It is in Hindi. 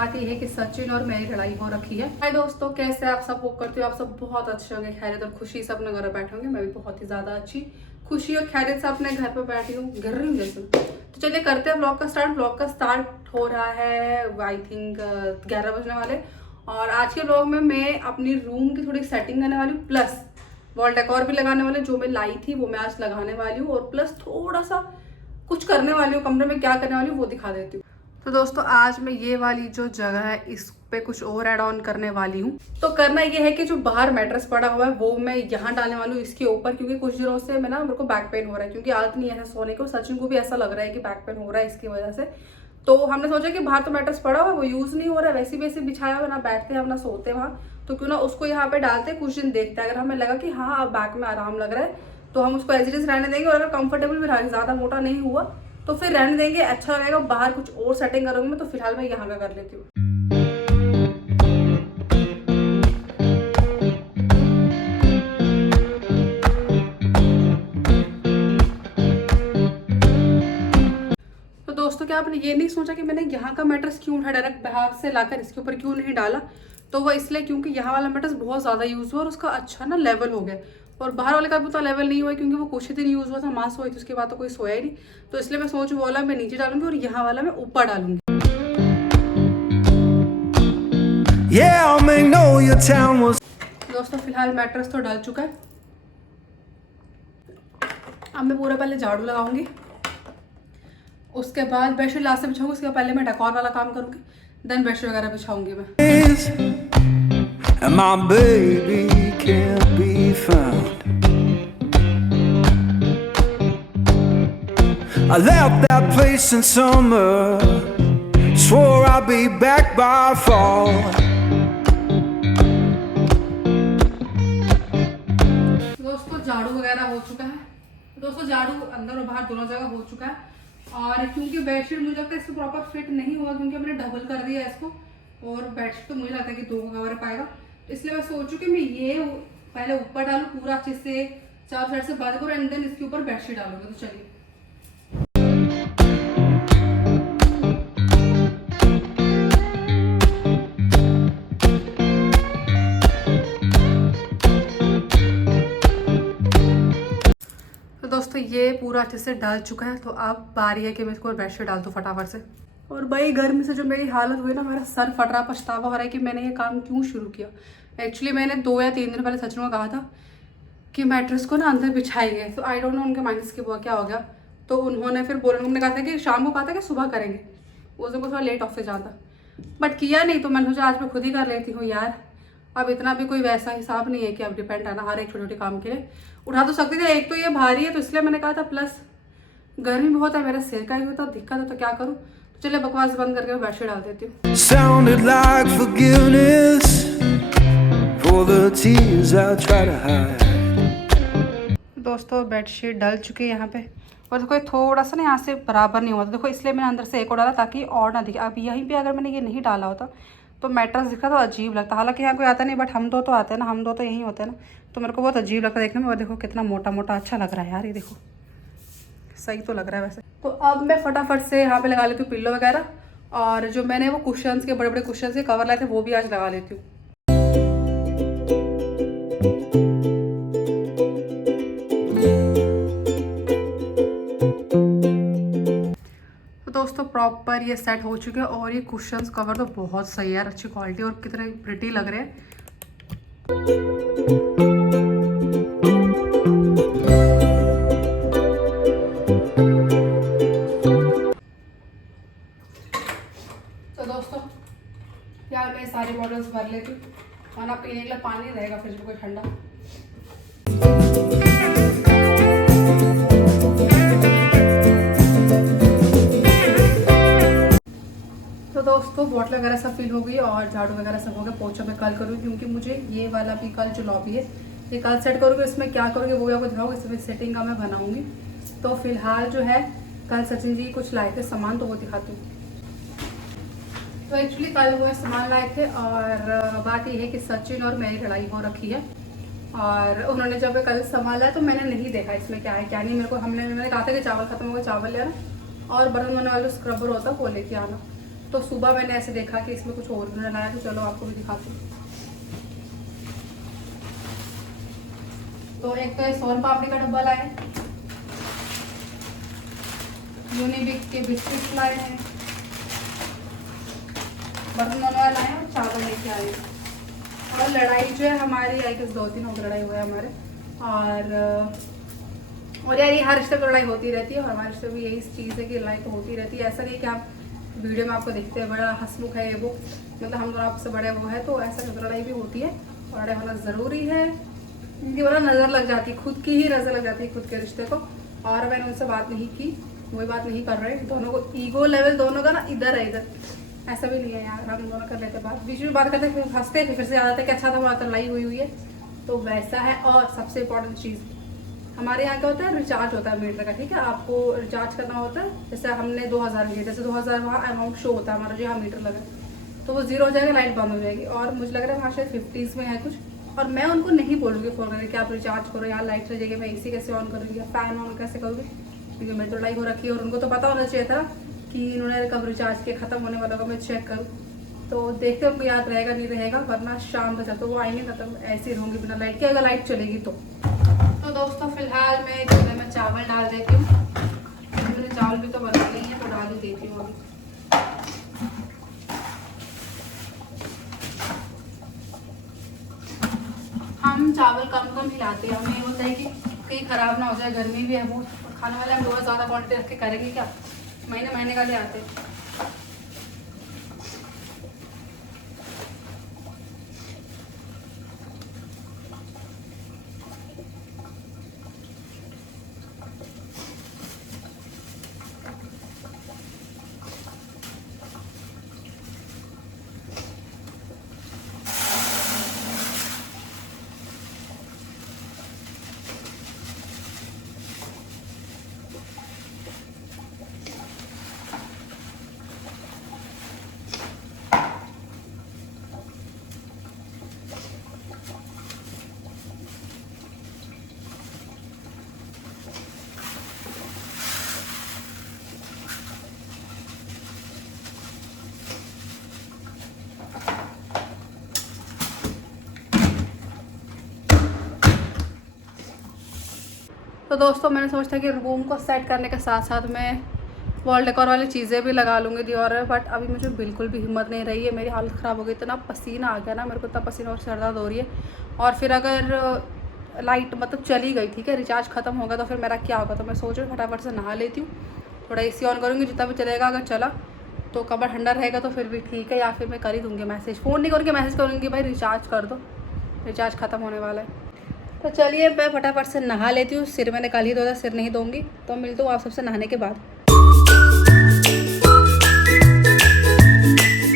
बात ये है कि सचिन और मेरी लड़ाई हो रखी है। हाय दोस्तों, कैसे आप सब? होप करती हूँ आप सब बहुत अच्छे होंगे, खैरियत और खुशी से अपने घर पर बैठे होंगे। मैं भी बहुत ही ज्यादा अच्छी खुशी और खैरियत से अपने घर पर बैठी हूँ, घर रही हूँ जैसे। तो चलिए करते हैं ब्लॉग का स्टार्ट। ब्लॉग का स्टार्ट हो रहा है आई थिंक 11 बजने वाले। और आज के ब्लॉग में मैं अपनी रूम की थोड़ी सेटिंग करने वाली हूँ, प्लस वॉल डेकोर भी लगाने वाले, जो मैं लाई थी वो मैं आज लगाने वाली हूँ, और प्लस थोड़ा सा कुछ करने वाली हूँ कमरे में। क्या करने वाली हूँ वो दिखा देती हूँ। तो दोस्तों आज मैं ये वाली जो जगह है इस पे कुछ और ऐड ऑन करने वाली हूँ। तो करना ये है कि जो बाहर मैट्रेस पड़ा हुआ है वो मैं यहाँ डालने वाली हूँ इसके ऊपर, क्योंकि कुछ दिनों से मैं मेरे को बैक पेन हो रहा है, क्योंकि आदत नहीं है ऐसा सोने को। सचिन को भी ऐसा लग रहा है कि बैक पेन हो रहा है इसकी वजह से। तो हमने सोचा कि बाहर तो मैट्रेस पड़ा हुआ है, वो यूज नहीं हो रहा है, वैसे वैसे बिछाया हुआ, ना बैठते हैं ना सोते वहाँ, तो क्यों ना उसको यहाँ पे डालते कुछ दिन देखते हैं। अगर हमें लगा कि हाँ अब बैक में आराम लग रहा है तो हम उसको एज इट इज रहने देंगे, और अगर कंफर्टेबल भी रहा, ज्यादा मोटा नहीं हुआ तो फिर रहने देंगे, अच्छा लगेगा। बाहर कुछ और सेटिंग करूंगी मैं, तो फिलहाल मैं यहाँ का कर लेती हूँ। तो दोस्तों क्या आपने ये नहीं सोचा कि मैंने यहाँ का मैट्रेस क्यों उठा डायरेक्ट बाहर से लाकर इसके ऊपर क्यों नहीं डाला? तो वो इसलिए क्योंकि यहाँ वाला मैट्रेस बहुत ज़्यादा यूज़ हुआ और उसका अच्छा ना लेवल हो गया, और बाहर वाले का भी उतना लेवल नहीं हुआ क्योंकि वो कुछ ही दिन यूज़ हुआ था, माँ सोई थी उसके बाद तो कोई सोया ही नहीं। तो इसलिए मैं सोच वो वाला मैं नीचे डालूंगी और यहाँ वाला मैं ऊपर डालूंगी। दोस्तों फिलहाल मैट्रेस तो डल चुका है, अब मैं पूरा पहले झाड़ू लगाऊंगी, उसके बाद बेडशीट लास्ट से बिछाऊंगी, उसके बाद पहले मैं डेकोर वाला काम करूंगी, देन बेडशीट वगैरह बिछाऊंगी मैं। And my baby can't be found. I left that place in summer, swore I'd be back by fall. दोस्तों झाड़ू वगैरह हो चुका है। दोस्तों झाड़ू अंदर और बाहर दोनों जगह हो चुका है, और क्योंकि बेडशीट मुझे लगता है इसको प्रॉपर फिट नहीं हुआ, क्योंकि हमने डबल कर दिया इसको, और बेडशीट तो मुझे लगता है कि 2 कवर पाएगा। इसलिए मैं सोचूं कि मैं ये पहले ऊपर डालूं पूरा अच्छे से, चार साइड से बंद करूं, एंड देन इसके ऊपर बेडशीट डालूंगी। तो चलिए दोस्तों ये पूरा अच्छे से डाल चुका है, तो अब बारी है कि मैं इसको बेडशीट डाल दूँ फटाफट से। और भाई गर्मी से जो मेरी हालत हुई ना, मेरा सर फट रहा, पछतावा हो रहा है कि मैंने ये काम क्यों शुरू किया। एक्चुअली मैंने 2 या 3 दिन पहले सच में कहा था कि मैट्रेस को ना अंदर बिछाएंगे, तो आई डोंट नो उनके माइंड के क्या हो गया। तो उन्होंने फिर बोला, उन्होंने कहा था कि शाम को कहा था कि सुबह करेंगे, उस दिन को थोड़ा लेट ऑफिस जाता, बट किया नहीं। तो मैंने सोचा आज मैं खुद ही कर लेती हूँ यार, अब इतना भी कोई वैसा हिसाब नहीं है कि अब डिपेंड आना हर एक छोटे छोटे काम के लिए। उठा तो सकती थी, एक तो ये भारी है तो इसलिए मैंने कहा था, प्लस गर्मी बहुत है, मेरा सिर का ही होता दिक्कत है, तो क्या करूँ। तो चलिए बकवास बंद करके मैं बेडशीट डाल देती हूँ। दोस्तों बेडशीट डल चुकी है यहाँ पे, और देखो थोड़ा सा ना यहाँ से बराबर नहीं हुआ था, देखो इसलिए मैंने अंदर से एक और डाला ताकि और ना दिखे। अब यहीं पे अगर मैंने ये नहीं डाला होता तो मैट्रेस दिखा तो अजीब लगता, हालांकि यहाँ कोई आता नहीं, बट हम दो तो आते हैं ना, हम दो तो यहीं होते हैं ना, तो मेरे को बहुत अजीब लगता है देखने में। और देखो कितना मोटा मोटा अच्छा लग रहा है यार, ये देखो सही तो लग रहा है वैसे। तो अब मैं फटाफट से यहाँ पे लगा लेती हूँ पिल्लो वगैरह, और जो मैंने वो कुशन्स के बड़े बड़े कुशन्स के कवर लाए थे वो भी आज लगा लेती हूँ। तो दोस्तों प्रॉपर ये सेट हो चुके हैं, और ये कुशन्स कवर तो बहुत सही है यार, अच्छी क्वालिटी, और कितने प्रिटी लग रहे हैं। तो दोस्तों यार मैं सारी बॉटल्स भर लेती हूँ, खाना पीने के लिए पानी रहेगा फ्रिज में कोई ठंडा। तो दोस्तों बॉटल वगैरह सब फिल हो गई और झाड़ू वगैरह सब हो गया, पोछा मैं कल करूँगी, क्योंकि मुझे ये वाला भी कल जो लॉबी है ये कल सेट करूँगी। इसमें क्या करूँगी वो भी आपको दिखाऊँगी, इसमें सेटिंग का मैं बनाऊँगी। तो फिलहाल जो है कल सचिन जी कुछ लाए थे सामान, तो वो दिखाती हूँ। तो एक्चुअली कल वो सामान लाए थे, और बात ये है कि सचिन और मेरी लड़ाई हो रखी है, और उन्होंने जब कल सामान लाया तो मैंने नहीं देखा इसमें क्या है क्या नहीं। मेरे को मैंने कहा था कि चावल खत्म हो गया, चावल ले आना, और बर्तन धोने वाला स्क्रबर होता है वो लेके आना। तो सुबह मैंने ऐसे देखा कि इसमें कुछ ओरिजिनल आया, तो चलो आपको भी दिखाती हूँ। तो एक तो ये सोन पापड़ी का डब्बा लाए, यूनिबिक के बिस्किट लाए हैं, बर्तन धोने वाला है और चावल लेके आए। और लड़ाई जो है हमारी आई कुछ 2-3 हो लड़ाई हुआ है हमारे, और यार ये हर रिश्ते में लड़ाई होती रहती है, और हमारे रिश्ते में यही चीज़ है कि लड़ाई तो होती रहती है। ऐसा नहीं कि आप वीडियो में आपको दिखते हैं बड़ा हंसमुख है ये वो, मतलब हम दोनों आपसे बड़े वो है, तो ऐसा लड़ाई भी होती है और लड़ाई होना ज़रूरी है, क्योंकि बड़ा नज़र लग जाती है, खुद की ही नज़र लग जाती है खुद के रिश्ते को। और मैंने उनसे बात नहीं की, वही बात नहीं कर रहे, दोनों को ईगो लेवल दोनों का ना इधर है, इधर ऐसा भी नहीं है यार, हम दोनों कर लेते बात, बीच में बात करते फिर हंसते फिर से याद आता है कि अच्छा था हमारा लड़ाई हुई है, तो वैसा है। और सबसे इम्पोर्टेंट चीज़ हमारे यहाँ क्या होता है, रिचार्ज होता है मीटर का, ठीक है, आपको रिचार्ज करना होता है। जैसे हमने 2000 लिए, जैसे 2000 वहाँ अमाउंट शो होता है हमारा जो यहाँ मीटर लगा, तो वो 0 हो जाएगा, लाइट बंद हो जाएगी। और मुझे लग रहा है वहाँ शायद 50s में है कुछ, और मैं उनको नहीं बोलूँगी फ़ोन करके कि आप रिचार्ज करो, यहाँ लाइट चल जाएगी, मैं एसी कैसे ऑन करूँगी या फ़ैन ऑन कैसे करूँगी, क्योंकि मेरी तो लड़ाई हो रखी है। और उनको तो पता होना चाहिए था कि इन्होंने कब रिचार्ज किया, ख़त्म होने वाला होगा, मैं चेक करूँ। तो देखते उनको याद रहेगा नहीं रहेगा, वरना शाम तक तो वो आएंगे ना, तब ऐसे ही रहूँगी बिना लाइट के, अगर लाइट चलेगी तो। दोस्तों फिलहाल मैं चूल्हे में चावल डाल देती हूँ, मैंने चावल भी तो बना लिए हैं, तो डाल ही देती हूँ अभी। हम चावल कम हिलाते हैं, हमें ये होता है कि कहीं ख़राब ना हो जाए, गर्मी भी है वो, खाने वाले हम बहुत ज़्यादा क्वांटिटी रख के करेंगे क्या, महीने महीने का ले आते हैं। तो दोस्तों मैंने सोचा कि रूम को सेट करने के साथ साथ मैं वॉल डेकोर वाली चीज़ें भी लगा लूँगी दीवार में, बट अभी मुझे बिल्कुल भी हिम्मत नहीं रही है, मेरी हालत ख़राब हो गई, इतना पसीना आ गया ना मेरे को, इतना पसीना और सर दर्द हो रही है। और फिर अगर लाइट मतलब चली गई, ठीक है, रिचार्ज ख़त्म होगा, तो फिर मेरा क्या होगा, तो मैं सोच रही हूँ फटाफट से नहा लेती हूँ, थोड़ा AC ऑन करूँगी, जितना भी चलेगा, अगर चला तो कमर ठंडा रहेगा तो फिर भी ठीक है, या फिर मैं कर ही दूँगी मैसेज, फ़ोन नहीं करूँगी, मैसेज करूँगी भाई रिचार्ज कर दो, रिचार्ज ख़त्म होने वाला है। तो चलिए मैं फटाफट से नहा लेती हूँ, सिर मैंने कल ही धोया, सिर नहीं धोऊंगी, तो मिलती हूँ आप सबसे नहाने के बाद।